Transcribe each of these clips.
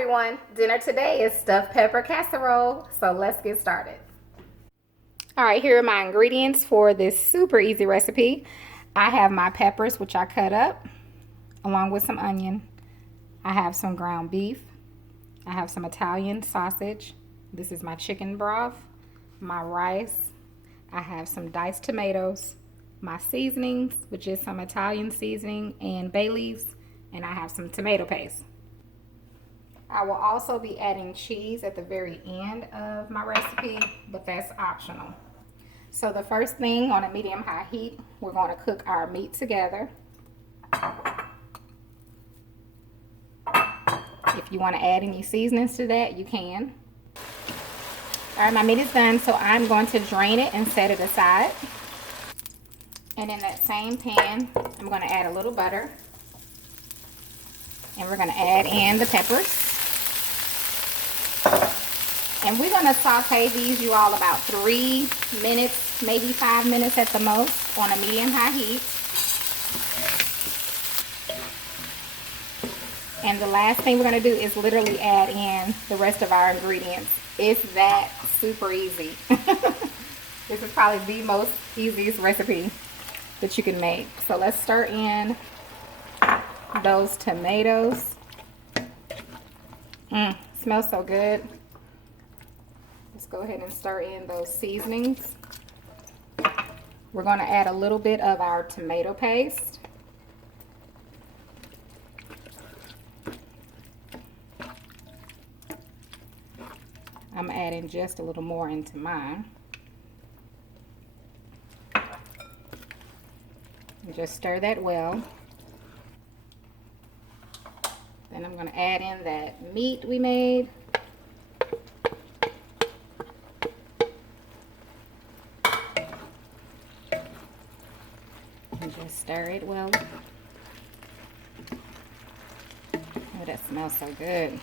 everyone. Dinner today is stuffed pepper casserole, so let's get started. All right, here are my ingredients for this super easy recipe. I have my peppers, which I cut up, along with some onion. I have some ground beef. I have some Italian sausage. This is my chicken broth, my rice. I have some diced tomatoes, my seasonings, which is some Italian seasoning and bay leaves, and I have some tomato paste. I will also be adding cheese at the very end of my recipe, but that's optional. So the first thing, on a medium-high heat, we're going to cook our meat together. If you want to add any seasonings to that, you can. All right, my meat is done, so I'm going to drain it and set it aside. And in that same pan, I'm going to add a little butter. And we're going to add in the peppers. And we're going to saute these, you all, about 3 minutes, maybe 5 minutes at the most, on a medium-high heat. And the last thing we're going to do is literally add in the rest of our ingredients. It's that super easy. This is probably the most easiest recipe that you can make. So let's stir in those tomatoes. Smells so good. Let's go ahead and stir in those seasonings. We're going to add a little bit of our tomato paste. I'm adding just a little more into mine. And just stir that well. Then I'm going to add in that meat we made. And just stir it well. Oh, that smells so good.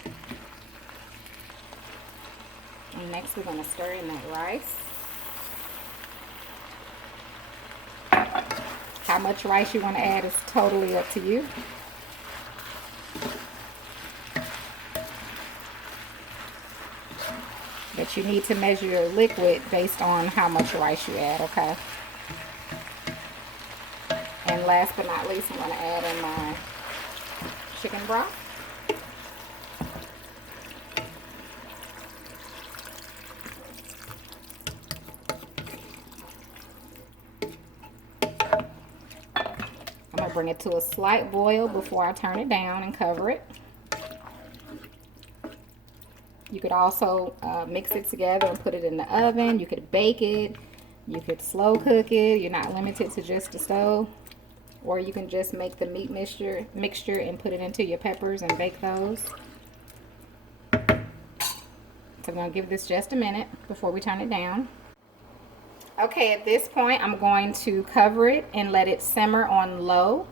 And next we're going to stir in that rice. How much rice you want to add is totally up to you. But you need to measure your liquid based on how much rice you add, okay? And last but not least, I'm going to add in my chicken broth. I'm going to bring it to a slight boil before I turn it down and cover it. You could also mix it together and put it in the oven. You could bake it. You could slow cook it. You're not limited to just the stove. Or you can just make the meat mixture and put it into your peppers and bake those. So I'm going to give this just a minute before we turn it down. Okay, at this point, I'm going to cover it and let it simmer on low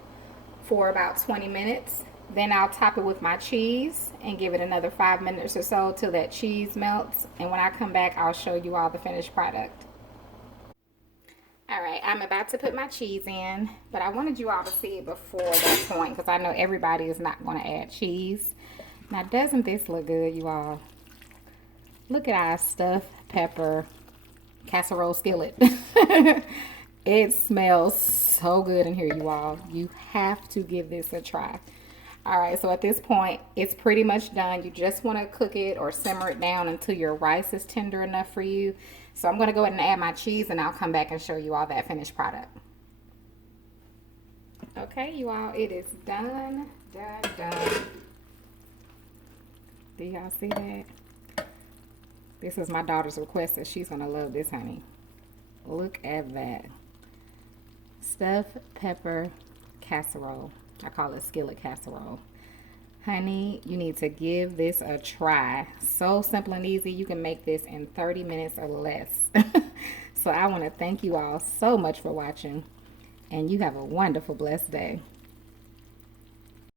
for about 20 minutes. Then I'll top it with my cheese and give it another 5 minutes or so till that cheese melts. And when I come back, I'll show you all the finished product. All right, I'm about to put my cheese in, but I wanted you all to see it before that point because I know everybody is not going to add cheese. Now, doesn't this look good, you all? Look at our stuffed pepper casserole skillet. It smells so good in here, you all. You have to give this a try. All right, so at this point, it's pretty much done. You just want to cook it or simmer it down until your rice is tender enough for you. So I'm going to go ahead and add my cheese, and I'll come back and show you all that finished product. Okay, you all, it is done. Do y'all see that? This is my daughter's request, so she's going to love this, honey. Look at that. Stuffed pepper casserole. I call it skillet casserole. Honey, you need to give this a try. So simple and easy. You can make this in 30 minutes or less. So I want to thank you all so much for watching. And you have a wonderful, blessed day.